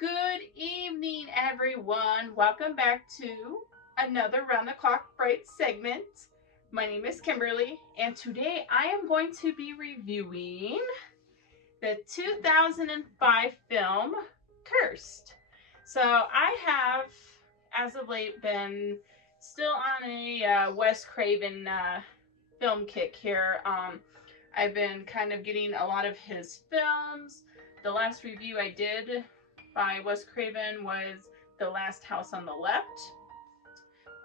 Good evening, everyone. Welcome back to another Round the Clock Bright segment. My name is Kimberly, and today I am going to be reviewing the 2005 film Cursed. So I have, as of late, been still on a Wes Craven film kick here. I've been kind of getting a lot of his films. The last review I did by Wes Craven was The Last House on the Left,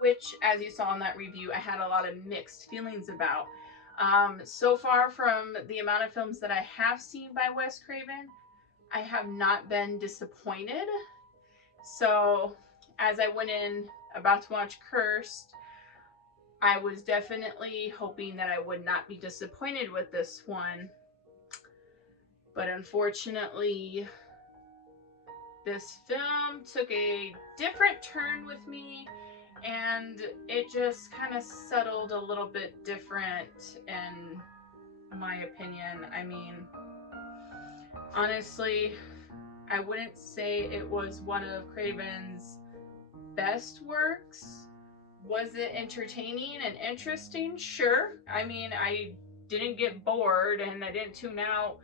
which, as you saw in that review, I had a lot of mixed feelings about. So far, from the amount of films that I have seen by Wes Craven, I have not been disappointed. So, as I went in about to watch Cursed, I was definitely hoping that I would not be disappointed with this one. But unfortunately, this film took a different turn with me, and it just kind of settled a little bit different in my opinion. I mean, honestly, I wouldn't say it was one of Craven's best works. Was it entertaining and interesting? Sure. I mean, I didn't get bored and I didn't tune out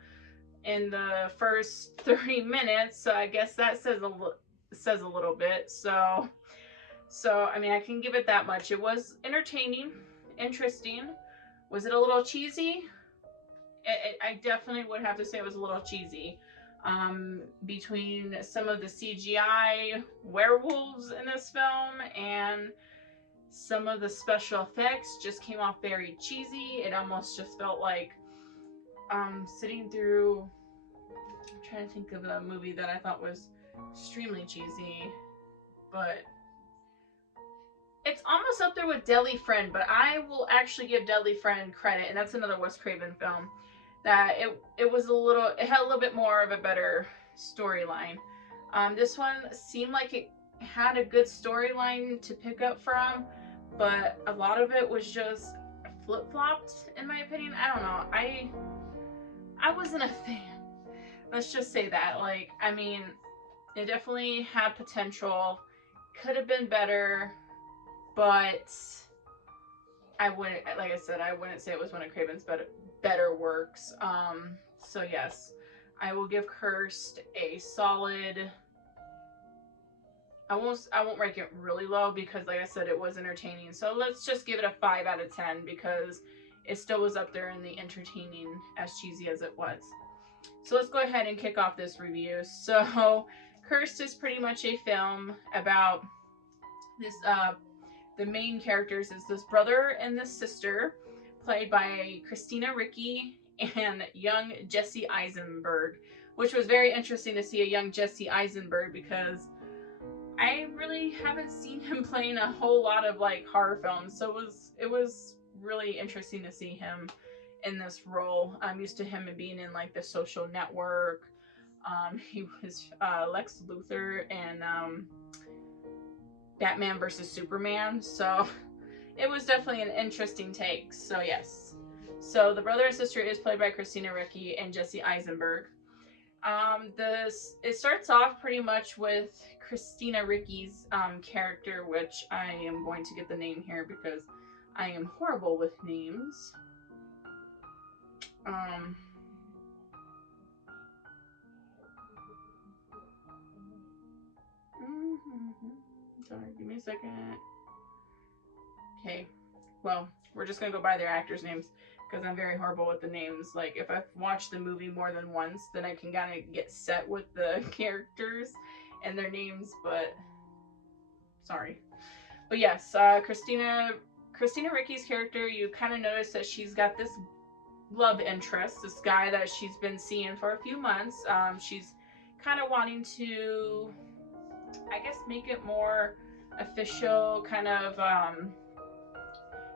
in the first 30 minutes, so I guess that says a little bit. So I mean, I can give it that much. It was entertaining, interesting. Was it a little cheesy? I definitely would have to say it was a little cheesy. Between some of the CGI werewolves in this film and some of the special effects just came off very cheesy. It almost just felt like sitting through, I'm trying to think of a movie that I thought was extremely cheesy, but it's almost up there with Deadly Friend, but I will actually give Deadly Friend credit, and that's another Wes Craven film, that it had a little bit more of a better storyline. This one seemed like it had a good storyline to pick up from, but a lot of it was just flip-flopped, in my opinion. I don't know. I wasn't a fan. Let's just say that. Like, I mean, it definitely had potential. Could have been better, but I wouldn't, like I said, I wouldn't say it was one of Craven's better works. So yes, I will give Cursed a solid. I won't rank it really low because, like I said, it was entertaining. So let's just give it a 5 out of 10 because it still was up there in the entertaining, as cheesy as it was. So let's go ahead and kick off this review. So Cursed is pretty much a film about this the main characters is this brother and this sister, played by Christina Ricci and young Jesse Eisenberg, which was very interesting to see a young Jesse Eisenberg because I really haven't seen him playing a whole lot of like horror films. So it was really interesting to see him in this role. I'm used to him being in like The Social Network. He was Lex Luthor and Batman versus Superman. So it was definitely an interesting take. So yes. So the brother and sister is played by Christina Ricci and Jesse Eisenberg. It starts off pretty much with Christina Ricci's character, which I am going to get the name here because I am horrible with names. Sorry, give me a second. Okay, well, we're just gonna go by their actors' names because I'm very horrible with the names. Like, if I've watched the movie more than once, then I can kind of get set with the characters and their names, but sorry. But yes, Christina Ricci's character, you kind of notice that she's got this love interest, this guy that she's been seeing for a few months. She's kind of wanting to, I guess, make it more official, kind of,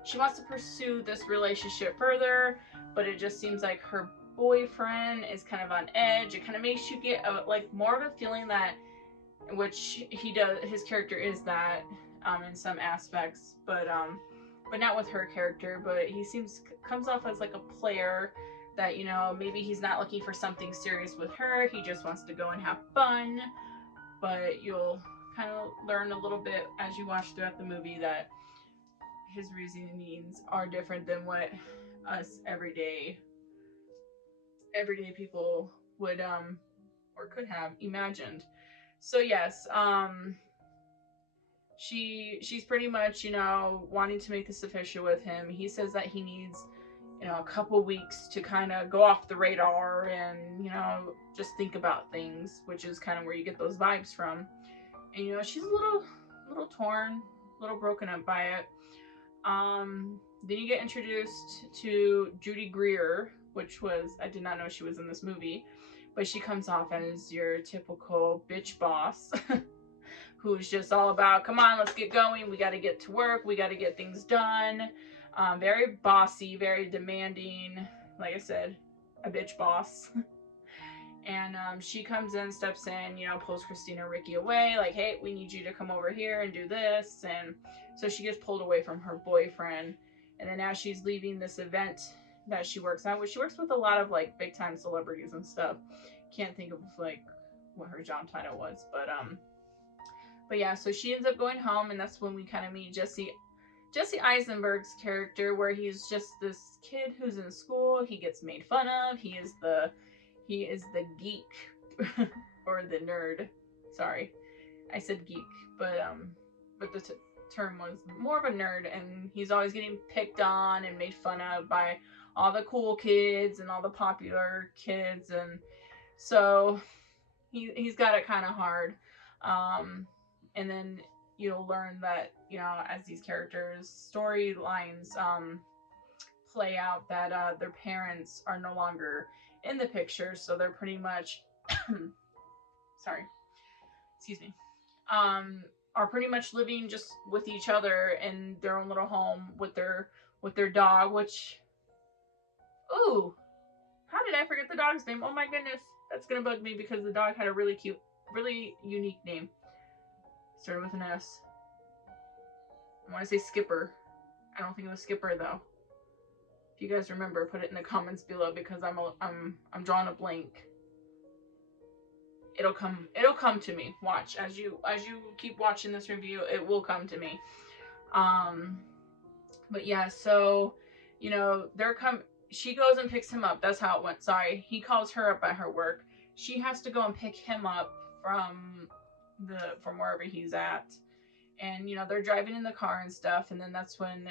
she wants to pursue this relationship further, but it just seems like her boyfriend is kind of on edge. It kind of makes you get like more of a feeling that, which he does, his character is that in some aspects, but not with her character. But he comes off as like a player that, you know, maybe he's not looking for something serious with her. He just wants to go and have fun. but you'll kind of learn a little bit as you watch throughout the movie that his reasonings are different than what us everyday people would or could have imagined. So yes, she's pretty much, wanting to make this official with him. He says that he needs, a couple weeks to kind of go off the radar and, just think about things, which is kind of where you get those vibes from. And she's a little torn, a little broken up by it. Then you get introduced to Judy Greer, which was, I did not know she was in this movie, but she comes off as your typical bitch boss who's just all about, come on, let's get going. We got to get to work. We got to get things done. Very bossy, very demanding. Like I said, a bitch boss. And she comes in, steps in, pulls Christina and Ricky away. Like, hey, we need you to come over here and do this. And so she gets pulled away from her boyfriend. And then as she's leaving this event that she works at, which she works with a lot of like big time celebrities and stuff. Can't think of like what her job title was, but yeah, so she ends up going home, and that's when we kind of meet Jesse Eisenberg's character, where he's just this kid who's in school. He gets made fun of. He is the geek or the nerd. Sorry, I said geek, but the term was more of a nerd, and he's always getting picked on and made fun of by all the cool kids and all the popular kids, and so he's got it kind of hard. And then you'll learn that, as these characters' storylines play out, that their parents are no longer in the picture, so they're pretty much, sorry, excuse me, are pretty much living just with each other in their own little home with their dog, which, ooh, how did I forget the dog's name? Oh my goodness, that's gonna bug me because the dog had a really cute, really unique name. Started with an S. I want to say Skipper. I don't think it was Skipper though. If you guys remember, put it in the comments below because I'm drawing a blank. It'll come to me. Watch as you keep watching this review, it will come to me. But yeah, so she goes and picks him up. That's how it went. Sorry, he calls her up at her work. She has to go and pick him up from wherever he's at, and they're driving in the car and stuff, and then that's when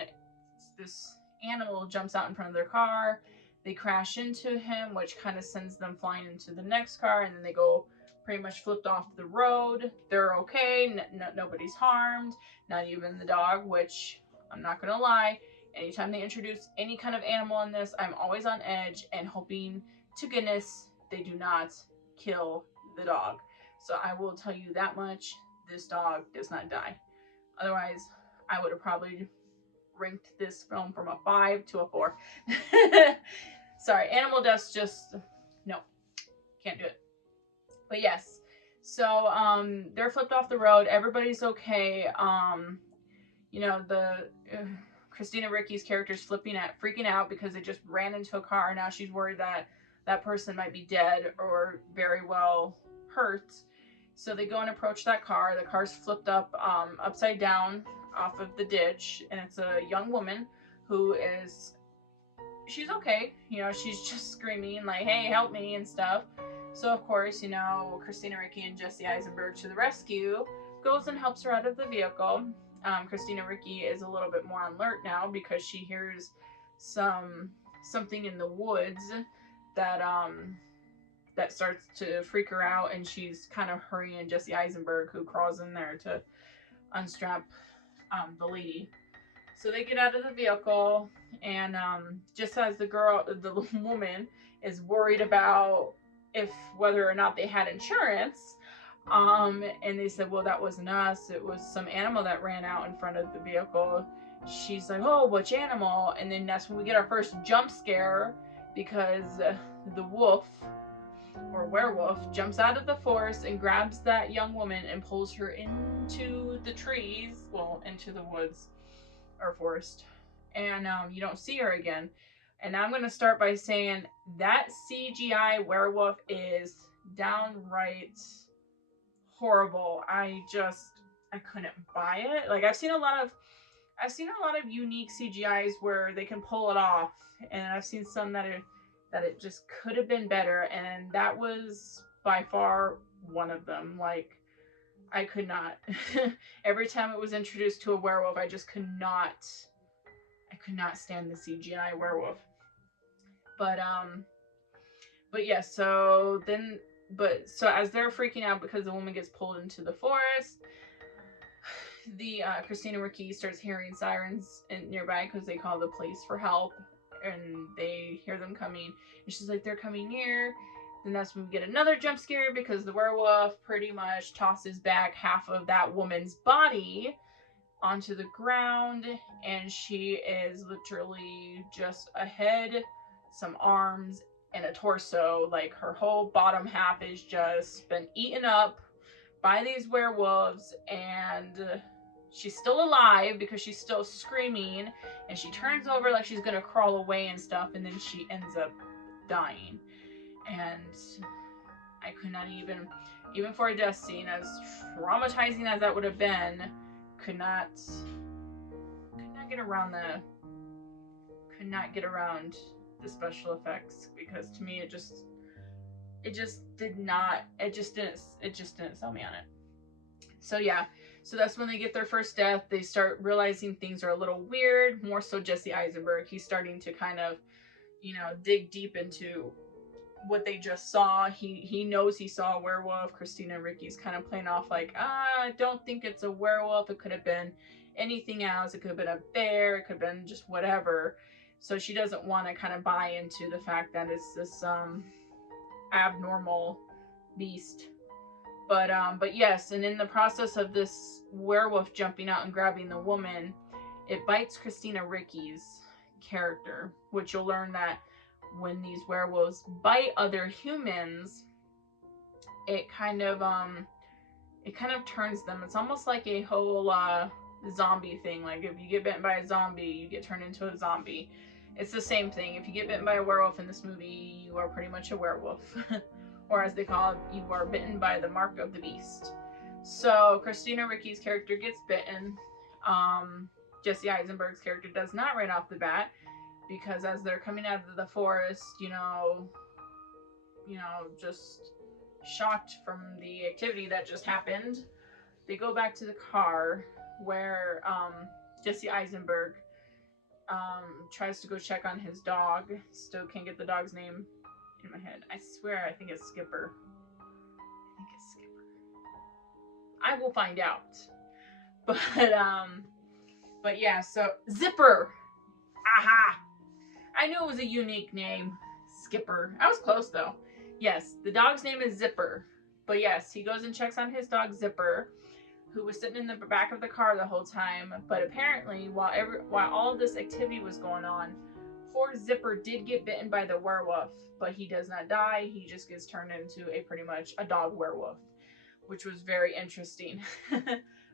this animal jumps out in front of their car. They crash into him, which kind of sends them flying into the next car, and then they go pretty much flipped off the road. They're okay, nobody's harmed, not even the dog, which I'm not gonna lie, anytime they introduce any kind of animal in this, I'm always on edge and hoping to goodness they do not kill the dog. So I will tell you that much, this dog does not die. Otherwise, I would have probably ranked this film from a 5 to a 4. Sorry, animal deaths just, no, can't do it. But yes, so they're flipped off the road. Everybody's okay. Christina Ricci's character's freaking out because they just ran into a car. Now she's worried that that person might be dead or very well hurt. So they go and approach that car. The car's flipped up upside down off of the ditch, and it's a young woman who she's okay. She's just screaming like, hey, help me and stuff. So of course, Christina Ricci and Jesse Eisenberg to the rescue, goes and helps her out of the vehicle. Christina Ricci is a little bit more alert now because she hears something in the woods that starts to freak her out, and she's kind of hurrying Jesse Eisenberg, who crawls in there to unstrap the lady. So they get out of the vehicle, and just as the woman is worried about whether or not they had insurance, and they said, well, that wasn't us, it was some animal that ran out in front of the vehicle. She's like, oh, which animal? And then that's when we get our first jump scare, because the wolf or werewolf jumps out of the forest and grabs that young woman and pulls her into the trees, well, into the woods or forest, and you don't see her again. And I'm going to start by saying that CGI werewolf is downright horrible. I couldn't buy it. Like I've seen a lot of unique CGIs where they can pull it off, and I've seen some that it just could have been better, and that was by far one of them. Like I could not. Every time it was introduced to a werewolf, I just could not. I could not stand the CGI werewolf. But yeah. So as they're freaking out because the woman gets pulled into the forest, the Christina Ricci starts hearing sirens nearby because they call the police for help, and they hear them coming. And she's like, "They're coming near." Then that's when we get another jump scare because the werewolf pretty much tosses back half of that woman's body onto the ground, and she is literally just a head, some arms, and a torso. Like her whole bottom half is just been eaten up by these werewolves, and she's still alive because she's still screaming, and she turns over like she's gonna crawl away and stuff, and then she ends up dying. And I could not even for a death scene, as traumatizing as that would have been, could not get around the special effects, because to me it just didn't sell me on it. So yeah, so that's when they get their first death. They start realizing things are a little weird, more so Jesse Eisenberg. He's starting to kind of, dig deep into what they just saw. He knows he saw a werewolf. Christina Ricci's kind of playing off like, I don't think it's a werewolf. It could have been anything else. It could have been a bear. It could have been just whatever. So she doesn't want to kind of buy into the fact that it's this abnormal beast. But yes, and in the process of this werewolf jumping out and grabbing the woman, it bites Christina Ricci's character, which you'll learn that when these werewolves bite other humans, it kind of turns them. It's almost like a whole zombie thing. Like if you get bitten by a zombie, you get turned into a zombie. It's the same thing. If you get bitten by a werewolf in this movie, you are pretty much a werewolf. Or as they call it, you are bitten by the mark of the beast. So Christina Ricci's character gets bitten. Jesse Eisenberg's character does not right off the bat, because as they're coming out of the forest, just shocked from the activity that just happened, they go back to the car where Jesse Eisenberg tries to go check on his dog. Still can't get the dog's name in my head. I swear I think it's Skipper. I will find out. But yeah, so Zipper. Aha! I knew it was a unique name. Skipper. I was close though. Yes, the dog's name is Zipper. But yes, he goes and checks on his dog Zipper, who was sitting in the back of the car the whole time. But apparently, while all of this activity was going on, poor Zipper did get bitten by the werewolf, but he does not die. He just gets turned into pretty much a dog werewolf, which was very interesting.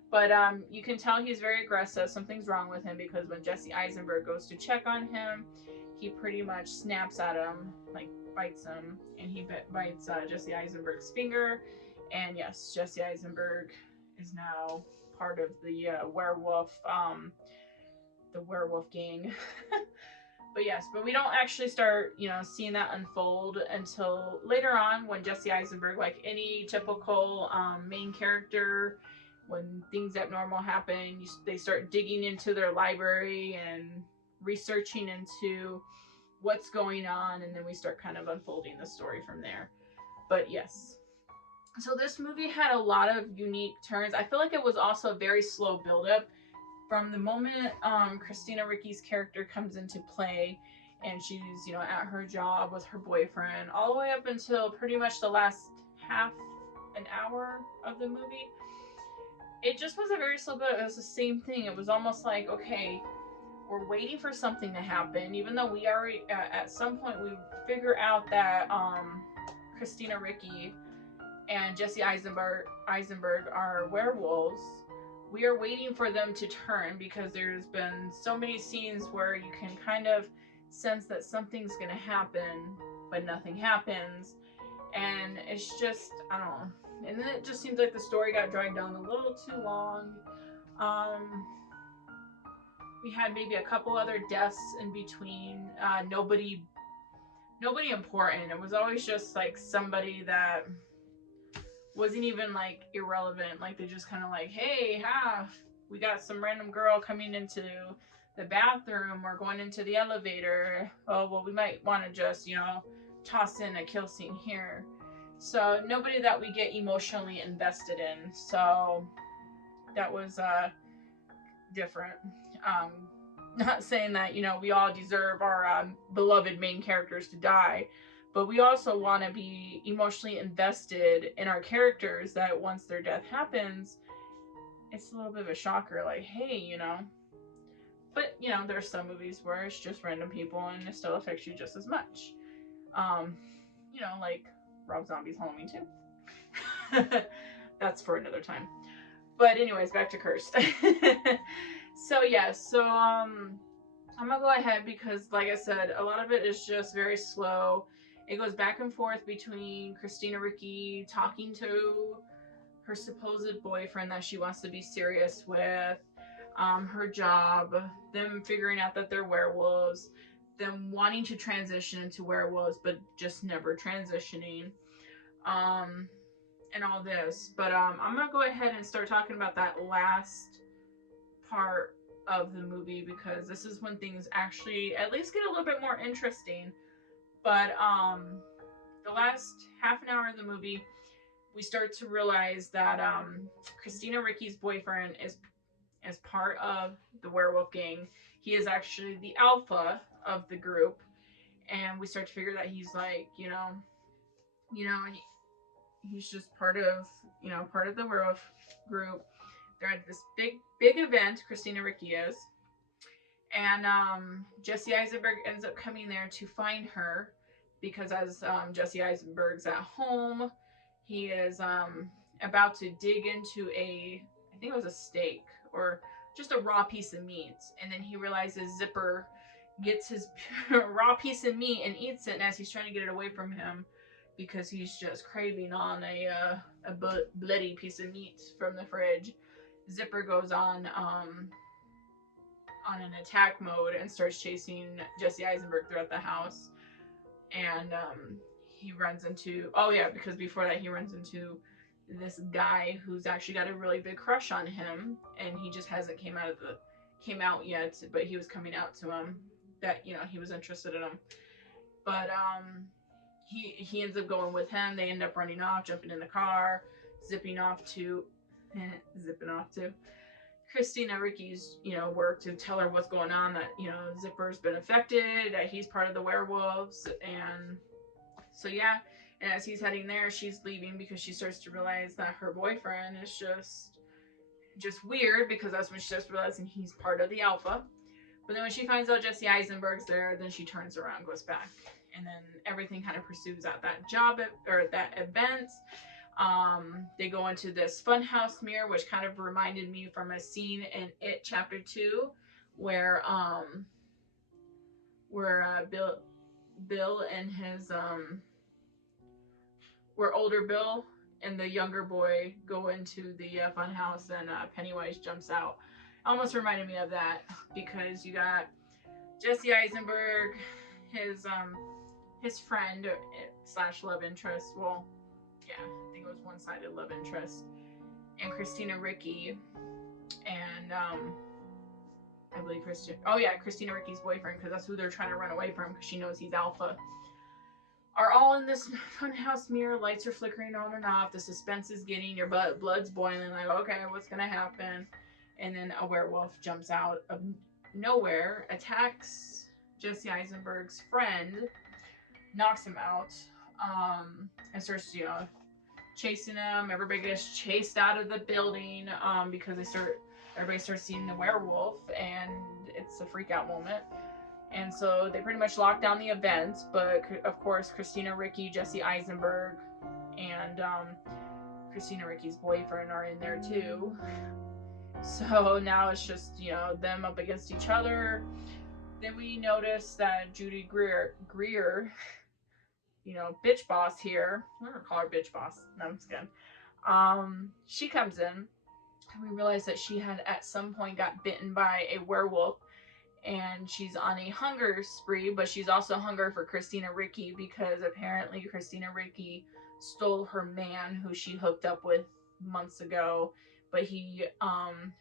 But you can tell he's very aggressive. Something's wrong with him, because when Jesse Eisenberg goes to check on him, he pretty much snaps at him, like bites him, and he bites Jesse Eisenberg's finger. And yes, Jesse Eisenberg is now part of the werewolf gang. But we don't actually start, seeing that unfold until later on, when Jesse Eisenberg, like any typical main character, when things abnormal happen, they start digging into their library and researching into what's going on, and then we start kind of unfolding the story from there. But yes. So this movie had a lot of unique turns. I feel like it was also a very slow build-up. From the moment Christina Ricci's character comes into play, and she's, at her job with her boyfriend, all the way up until pretty much the last half an hour of the movie, it just was a very slow build. It was the same thing. It was almost like, okay, we're waiting for something to happen, even though we already, at some point, we figure out that Christina Ricci and Jesse Eisenberg are werewolves. We are waiting for them to turn, because there's been so many scenes where you can kind of sense that something's going to happen, but nothing happens. And it's just, I don't know. And then it just seems like the story got dragged on a little too long. We had maybe a couple other deaths in between. Nobody important. It was always just like somebody that wasn't even like irrelevant. Like they just kind of like, hey, we got some random girl coming into the bathroom or going into the elevator. Oh, well, we might want to just, toss in a kill scene here. So nobody that we get emotionally invested in. So that was different. Not saying that, we all deserve our beloved main characters to die, but we also want to be emotionally invested in our characters, that once their death happens, it's a little bit of a shocker, like, hey, But, there's some movies where it's just random people and it still affects you just as much. Like Rob Zombie's Halloween 2. That's for another time. But anyways, back to Cursed. So I'm gonna go ahead because, like I said, a lot of it is just very slow. It goes back and forth between Christina Ricci talking to her supposed boyfriend that she wants to be serious with, her job, them figuring out that they're werewolves, them wanting to transition into werewolves but just never transitioning, and all this. But I'm gonna go ahead and start talking about that last part of the movie because this is when things actually at least get a little bit more interesting. But the last half an hour of the movie, we start to realize that Christina Ricci's boyfriend is part of the werewolf gang. He is actually the alpha of the group, and we start to figure that he's like, he's just part of the werewolf group. They're at this big event, Christina Ricci is, and Jesse Eisenberg ends up coming there to find her because as Jesse Eisenberg's at home, he is about to dig into I think it was a steak or just a raw piece of meat, and then he realizes Zipper gets his raw piece of meat and eats it, and as he's trying to get it away from him because he's just craving on a bloody piece of meat from the fridge, Zipper goes on an attack mode and starts chasing Jesse Eisenberg throughout the house. And he runs into because before that he runs into this guy who's actually got a really big crush on him, and he just hasn't came out yet, but he was coming out to him that he was interested in him. But he ends up going with him. They end up running off, jumping in the car, zipping off to Christina Ricci's, work to tell her what's going on, that, Zipper's been affected, that he's part of the werewolves. And so, yeah. And as he's heading there, she's leaving because she starts to realize that her boyfriend is just weird, because that's when she starts realizing he's part of the alpha. But then when she finds out Jesse Eisenberg's there, then she turns around, goes back. And then everything kind of pursues at that job or at that event. They go into this funhouse mirror, which kind of reminded me from a scene in It Chapter 2, where Bill and his where older Bill and the younger boy go into the funhouse, and Pennywise jumps out. Almost reminded me of that, because you got Jesse Eisenberg, his friend / love interest. Well, yeah, I think it was one-sided love interest, and Christina Ricci, and I believe Christina Ricci's boyfriend, because that's who they're trying to run away from, because she knows he's alpha, are all in this funhouse mirror. Lights are flickering on and off. The suspense is getting, your blood's boiling, like, okay, what's gonna happen? And then a werewolf jumps out of nowhere, attacks Jesse Eisenberg's friend, knocks him out, and starts, chasing him. Everybody gets chased out of the building because everybody starts seeing the werewolf, and it's a freak out moment. And so they pretty much lock down the event, but of course Christina Ricci, Jesse Eisenberg, and Christina Ricci's boyfriend are in there too. So now it's just, them up against each other. Then we notice that Judy Greer, bitch boss here. I'm gonna call her bitch boss. No, I'm just kidding. She comes in, and we realize that she had at some point got bitten by a werewolf, and she's on a hunger spree, but she's also hungry for Christina Ricci because apparently Christina Ricci stole her man who she hooked up with months ago, but he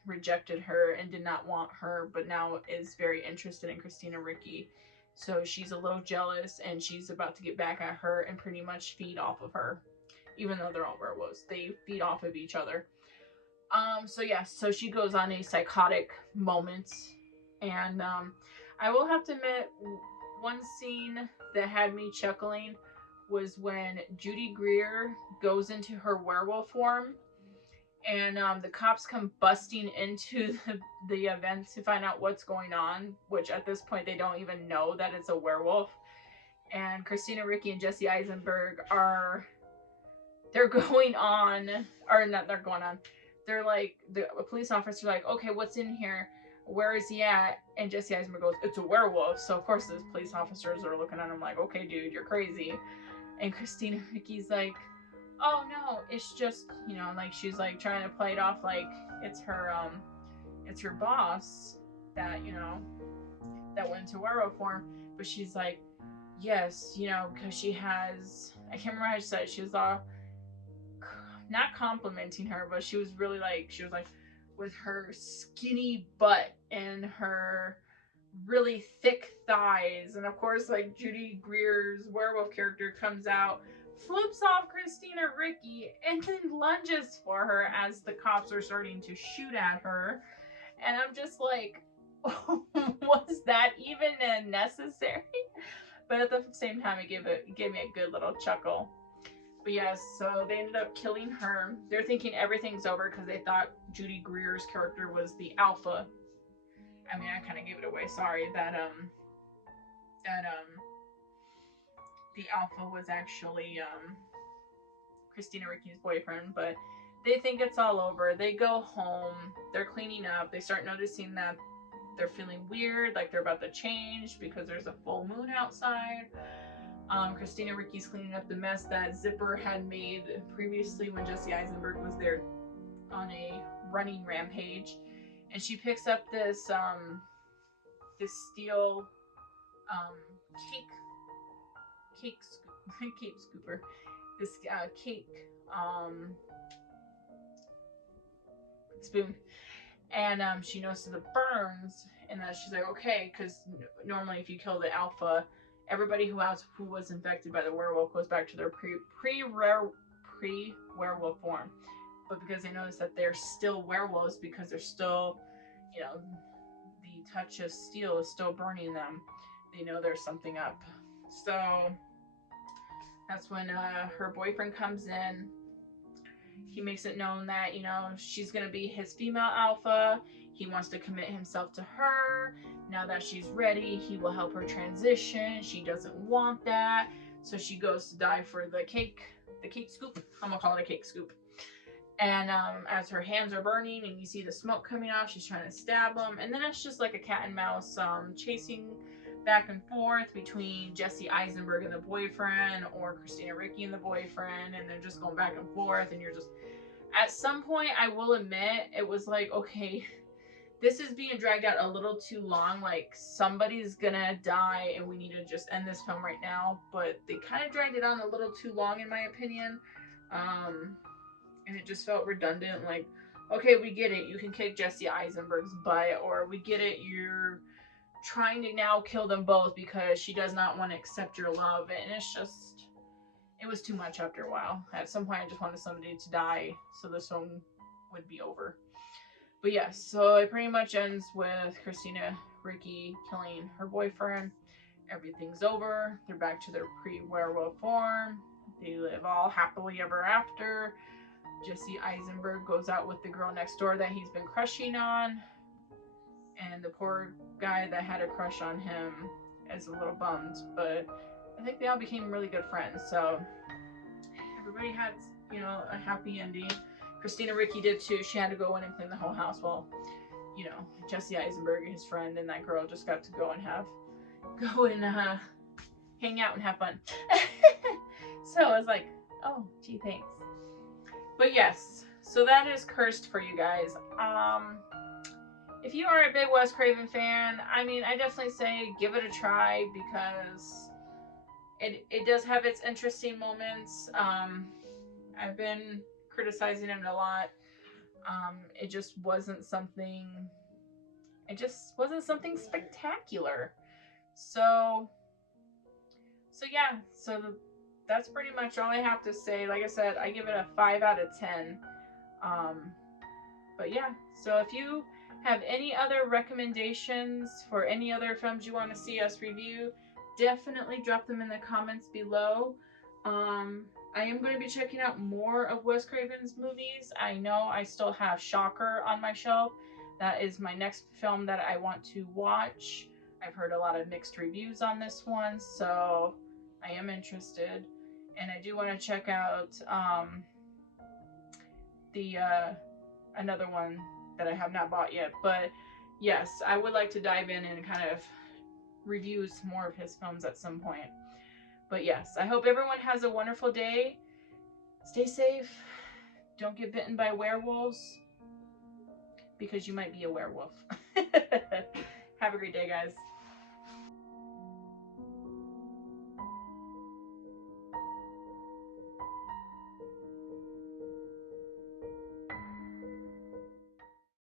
rejected her and did not want her, but now is very interested in Christina Ricci. So she's a little jealous, and she's about to get back at her and pretty much feed off of her. Even though they're all werewolves, they feed off of each other. So yeah, so she goes on a psychotic moment, and I will have to admit, one scene that had me chuckling was when Judy Greer goes into her werewolf form, and the cops come busting into the event to find out what's going on, which at this point they don't even know that it's a werewolf. And Christina Ricci and Jesse Eisenberg they're going on, or not, they're going on. They're like, the police officer like, okay, what's in here? Where is he at? And Jesse Eisenberg goes, it's a werewolf. So of course the police officers are looking at him like, okay, dude, you're crazy. And Christina Ricci's like, oh no, it's just, like she's like trying to play it off like it's her boss that, that went into werewolf form. But she's like, yes, because she has, I can't remember how she said it. She was not complimenting her, but she was really like, with her skinny butt and her really thick thighs. And of course, like Judy Greer's werewolf character comes out, flips off Christina Ricci, and then lunges for her as the cops are starting to shoot at her. And I'm just like, was that even necessary? But at the same time, it gave me a good little chuckle. But yes, so they ended up killing her. They're thinking everything's over because they thought Judy Greer's character was the alpha. I mean, I kind of gave it away. Sorry, that the alpha was actually Christina Ricci's boyfriend. But they think it's all over. They go home. They're cleaning up. They start noticing that they're feeling weird, like they're about to change because there's a full moon outside. Christina Ricci's cleaning up the mess that Zipper had made previously when Jesse Eisenberg was there on a running rampage, and she picks up this steel cake scooper, this cake spoon, and she notices the burns, and she's like, okay, because normally if you kill the alpha, everybody who was infected by the werewolf goes back to their pre-werewolf form. But because they notice that they're still werewolves because they're still, the touch of steel is still burning them, they know there's something up. So that's when her boyfriend comes in. He makes it known that, she's going to be his female alpha. He wants to commit himself to her. Now that she's ready, he will help her transition. She doesn't want that. So she goes to dive for the cake scoop. I'm going to call it a cake scoop. And as her hands are burning and you see the smoke coming off, she's trying to stab him. And then it's just like a cat and mouse chasing back and forth between Jesse Eisenberg and the boyfriend, or Christina Ricci and the boyfriend, and they're just going back and forth, and you're just, at some point, I will admit, it was like, okay, this is being dragged out a little too long, like somebody's gonna die and we need to just end this film right now. But they kind of dragged it on a little too long in my opinion, and it just felt redundant. Like, okay, we get it, you can kick Jesse Eisenberg's butt, or we get it, you're trying to now kill them both because she does not want to accept your love. And it's just, it was too much after a while. At some point I just wanted somebody to die so this film would be over. But yes, so it pretty much ends with Christina Ricci killing her boyfriend. Everything's over. They're back to their pre-werewolf form. They live all happily ever after. Jesse Eisenberg goes out with the girl next door that he's been crushing on. And the poor guy that had a crush on him is a little bummed, but I think they all became really good friends. So everybody had, a happy ending. Christina Ricci did too. She had to go in and clean the whole house while, Jesse Eisenberg, his friend, and that girl just got to go and hang out and have fun. So I was like, oh, gee, thanks. But yes, so that is Cursed for you guys. If you are a big Wes Craven fan, I mean, I definitely say give it a try because it does have its interesting moments. I've been criticizing it a lot. It just wasn't something. It just wasn't something spectacular. So yeah. That's pretty much all I have to say. Like I said, I give it a 5 out of 10. Um, but yeah. So if you have any other recommendations for any other films you want to see us review, definitely drop them in the comments below. I am going to be checking out more of Wes Craven's movies. I know I still have Shocker on my shelf. That is my next film that I want to watch. I've heard a lot of mixed reviews on this one, so I am interested. And I do want to check out the another one that I have not bought yet. But yes, I would like to dive in and kind of review some more of his films at some point. But yes, I hope everyone has a wonderful day. Stay safe. Don't get bitten by werewolves because you might be a werewolf. Have a great day, guys.